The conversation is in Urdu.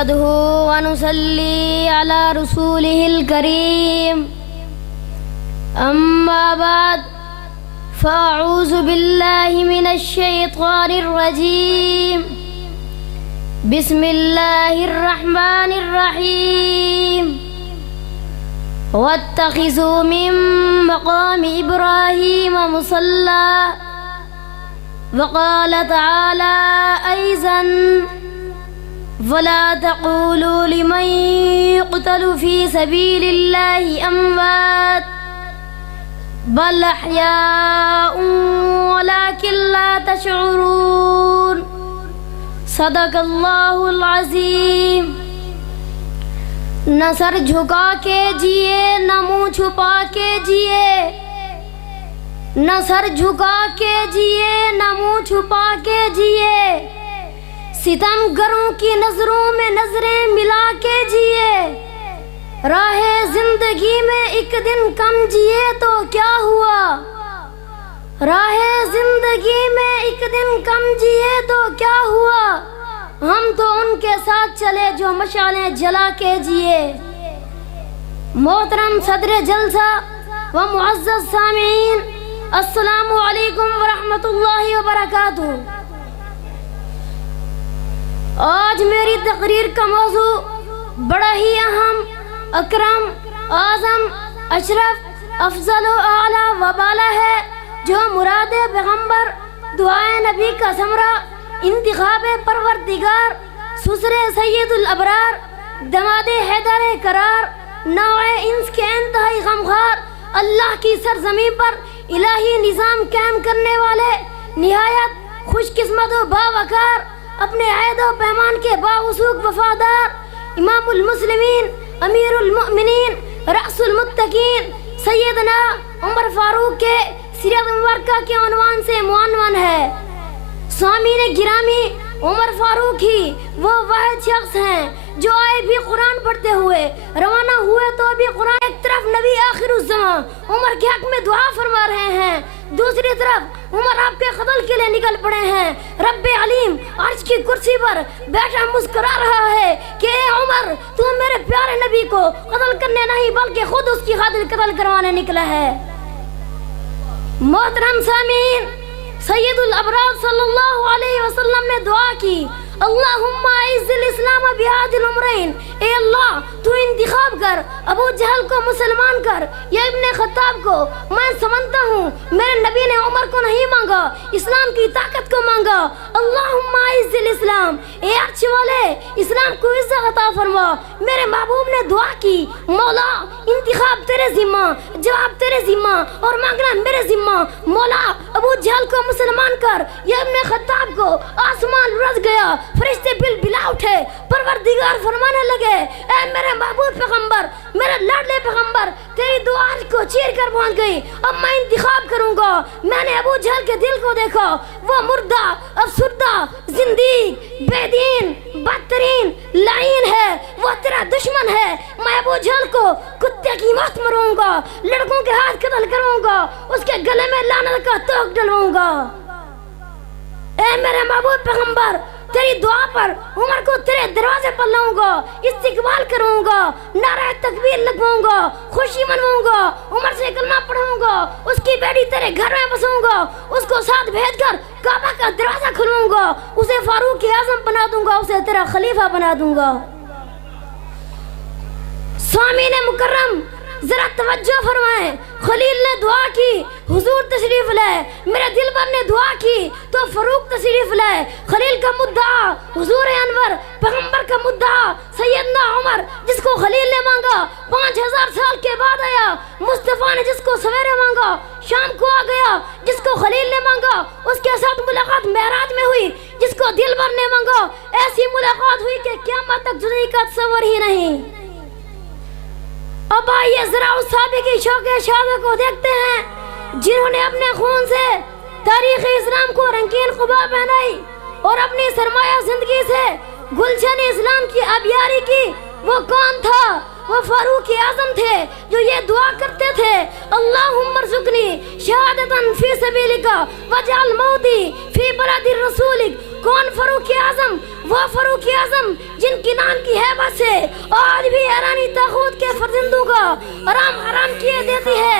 نحمده ونصلي على رسوله الكريم أما بعد فأعوذ بالله من الشيطان الرجيم بسم الله الرحمن الرحيم واتخذوا من مقام إبراهيم مصلى وقال تعالى أيضا ولا تقولوا لمن يقتل في سبيل الله أموات بل أحياء ولكن لا تشعرون صدق اللہ العظیم. نہ سر جھکا کے جیے نہ منہ چھپا کے جیے، نہ سر جھکا کے جیے نہ منہ چھپا کے جیے، ستم گروں کی نظروں میں نظریں ملا کے جیے. راہ زندگی میں ایک دن کم جیے تو کیا ہوا، راہ زندگی میں ایک دن کم جیے تو کیا ہوا، ہم تو ان کے ساتھ چلے جو مشعلیں جلا کے جیے. محترم صدر جلسہ و معزز سامعین، السلام علیکم ورحمۃ اللہ وبرکاتہ. آج میری تقریر کا موضوع بڑا ہی اہم، اکرم، اعظم، اشرف، افضل و اعلیٰ و بالا ہے، جو مراد پیغمبر، دعائے نبی کا ثمرہ، انتخاب پروردگار، سسر سید الابرار، دماد حیدر قرار، نوع انس کے انتہائی غمخوار، اللہ کی سرزمین پر الہی نظام قائم کرنے والے، نہایت خوش قسمت و باوقار، اپنے عہد و پیمان کے باوثوق وفادار، امام المسلمین، امیر المؤمنین، رأس المتقین، سیدنا عمر فاروق کے سیرت مبارکہ کے عنوان سے معنون ہے. سامعین گرامی، عمر فاروق ہی وہ واحد شخص ہیں جو آئے بھی قرآن پڑھتے ہوئے، روانہ ہوئے تو بھی قرآن. ایک طرف نبی آخر الزمان عمر کے حق میں دعا فرما رہے ہیں، دوسری طرف عمر آپ کے قتل کے لیے نکل پڑے ہیں. رب علیم عرش کی کرسی پر بیٹھا مسکرا رہا ہے کہ اے عمر، تو میرے پیارے نبی کو قتل کرنے نہیں بلکہ خود اس کی خاطر قتل کروانے نکلا ہے. محترم سامعین، سید الابرار صلی اللہ علیہ وسلم نے دعا کی، اللہم اعز الاسلام بہاد العمرین، اے اللہ تو انتخاب کر ابو جہل کو مسلمان کر یا ابن خطاب کو. میں سمجھتا ہوں میرے نبی نے عمر کو نہیں مانگا، اسلام کی طاقت کو مانگا. اللہم اعز الاسلام، اے عرش والے اسلام کو عزت عطا فرما. میرے محبوب نے دعا کی، مولا انتخاب تیرے ذمہ، جواب تیرے ذمہ اور مانگنا میرے ذمہ. مولا ابو جہل کو مسلمان کر یا ابن خطاب کو. آسمان رس گیا، فرشتے بل بلا اٹھے، پروردگار فرمانے لگے، اے میرے محبوب پیغمبر، میرے لاڈلے پیغمبر، تیری دعا کو چیر کر پہنچ گئی. اب میں انتخاب کروں گا. میں نے ابو جہل کے دل کو دیکھا، وہ مردہ، افسردہ، زندگی، بے دین، بدترین، لعین ہے، وہ تیرا دشمن ہے. میں ابو جہل کو کتے کی موت مروں گا، لڑکوں کے ہاتھ قتل کروں گا، اس کے گلے میں لعنت کا توق ڈلواؤں گا. اے میرے محبوب پیغمبر، تیری دعا پر عمر کو تیرے دروازے پر لاؤں گا، استقبال کروں گا، نعرہ تکبیر لگواؤں گا، خوشی منواؤں گا، عمر سے کلمہ پڑھوں گا، اس کی بیٹی تیرے گھر میں بسوں گا، اس کو ساتھ بھیج کر کعبہ کا دروازہ کھلواؤں گا، اسے فاروق اعظم بنا دوں گا، اسے تیرا خلیفہ بنا دوں گا. سامعین مکرم، ذرا توجہ فرمائیں. خلیل نے دعا کی، حضور تشریف لائے. میرے دل پر نے دعا کی تو فاروق تشریف لائے. خلیل کا مدعا حضور انور، پیغمبر کا مدعا سیدنا عمر، جس کو خلیل نے مانگا 5000 سال کے بعد آیا. مصطفیٰ نے جس کو سویرے مانگا شام کو آ گیا. جس کو خلیل نے مانگا اس کے ساتھ ملاقات معراج میں ہوئی. جس کو دل بھر نے مانگا ایسی ملاقات ہوئی کہ قیامت تک زندگی کا تصور ہی نہیں. اب آئیے ذرا اس صحابی کی شوق شہادہ کو دیکھتے ہیں جنہوں نے اپنے خون سے تاریخ اسلام کو رنگین قبا پہنائی اور اپنی سرمایہ زندگی سے گلشن اسلام کی آبیاری کی. وہ کون تھا؟ وہ فاروق اعظم تھے جو یہ دعا کرتے تھے، اللہم ارزقنی شہادتاً فی سبیلک واجعل موتی فی بلد رسولک کون فاروق اعظم؟ وہ فاروق اعظم جن کی نام کی ہیبت سے آج بھی ایرانی طاغوت کے فرزندوں کو حرام کیے دیتی ہے.